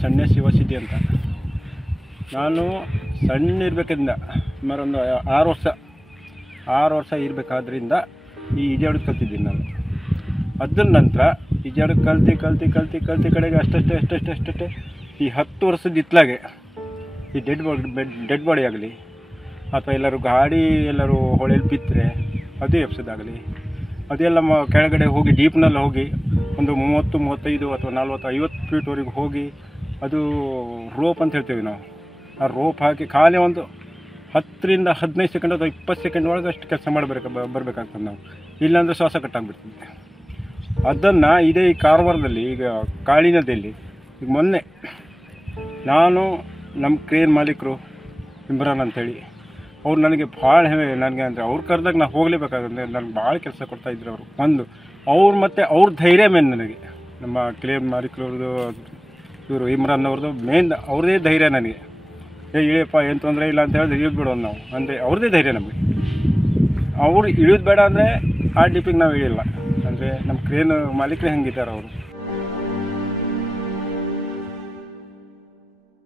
ಸಣ್ಣ ಶಿವಸಿದ್ಧಿ ಅಂತ. ನಾನು ಸಣ್ಣ ಇರಬೇಕಿಂದ ಸುಮಾರು ಒಂದು 6 ವರ್ಷ ಇರಬೇಕಾದ್ರಿಂದ ಈ ಈಜಾಡೋದು ಕಲ್ತಿದ್ದೀನಿ ನಾನು. ಅದರ ನಂತರ ಈಜಾಡೋದು ಕಲ್ತು ಕಡೆಗೆ ಅಷ್ಟೇ ಈ 10 ವರ್ಷದ ಇತ್ಲಾಗೆ ಈ ಡೆಡ್ ಬಾಡಿ ಆಗಲಿ ಅಥವಾ ಎಲ್ಲರೂ ಗಾಡಿ ಎಲ್ಲರೂ ಹೊಳೆಯಲ್ಲಿ ಬಿದ್ದರೆ ಅದು ಎಬ್ಸೋದಾಗಲಿ, ಅದೆಲ್ಲ ಕೆಳಗಡೆ ಹೋಗಿ ಡೀಪ್ನಲ್ಲಿ ಹೋಗಿ ಒಂದು 30, 35 ಅಥವಾ 40, 50 ಫೀಟ್ವರೆಗೆ ಹೋಗಿ ಅದು ರೋಪ್ ಅಂತ ಹೇಳ್ತೀವಿ ನಾವು. ಆ ರೋಪ್ ಹಾಕಿ ಖಾಲಿ ಒಂದು 10 ರಿಂದ 15 ಸೆಕೆಂಡ್ ಅಥವಾ 20 ಸೆಕೆಂಡ್ ಒಳಗೆ ಅಷ್ಟು ಕೆಲಸ ಬರಬೇಕಾಗ್ತದೆ ನಾವು. ಇಲ್ಲಾಂದರೆ ಶ್ವಾಸ ಕಟ್ಟಾಗ್ಬಿಡ್ತದೆ. ಅದನ್ನು ಇದೇ ಈ ಕಾರವಾರದಲ್ಲಿ ಈಗ ಕಾಳಿನದಲ್ಲಿ ಈಗ ಮೊನ್ನೆ ನಾನು ನಮ್ಮ ಕ್ರೇನ್ ಮಾಲೀಕರು ಇಮ್ರಾನ್ ಅಂಥೇಳಿ ಅವ್ರು ನನಗೆ ಭಾಳ ನನಗೆ ಅಂದರೆ ಅವ್ರು ಕರೆದಾಗ ನಾನು ಹೋಗಲೇಬೇಕಾದ್ರೆ ನನಗೆ ಭಾಳ ಕೆಲಸ ಕೊಡ್ತಾಯಿದ್ರು ಅವರು. ಅವ್ರು ಮತ್ತು ಅವ್ರ ಧೈರ್ಯ ಮೇನ್ ನನಗೆ. ನಮ್ಮ ಕ್ರೇನ್ ಮಾಲೀಕರವ್ರದ್ದು ಇವರು ಇಮ್ರಾನ್ ಅವ್ರದ್ದು ಮೇನ್ ಅವ್ರದ್ದೇ ಧೈರ್ಯ ನನಗೆ. ಇಳಿಯಪ್ಪ ಏನು ತೊಂದರೆ ಇಲ್ಲ ಅಂತ ಹೇಳಿದ್ರೆ ಇಳಿದು ಬಿಡೋದು ನಾವು, ಅಂದರೆ ಅವ್ರದ್ದೇ ಧೈರ್ಯ ನಮಗೆ. ಅವ್ರು ಇಳಿಯೋದು ಬೇಡ ಅಂದರೆ ಆ ಡಿಪಿಗೆ ನಾವು ಇಳಿಯಲ್ಲ. ಅಂದರೆ ನಮ್ಮ ಕ್ರೇನ್ ಮಾಲೀಕರೇ ಹಂಗಿದ್ದಾರೆ ಅವರು.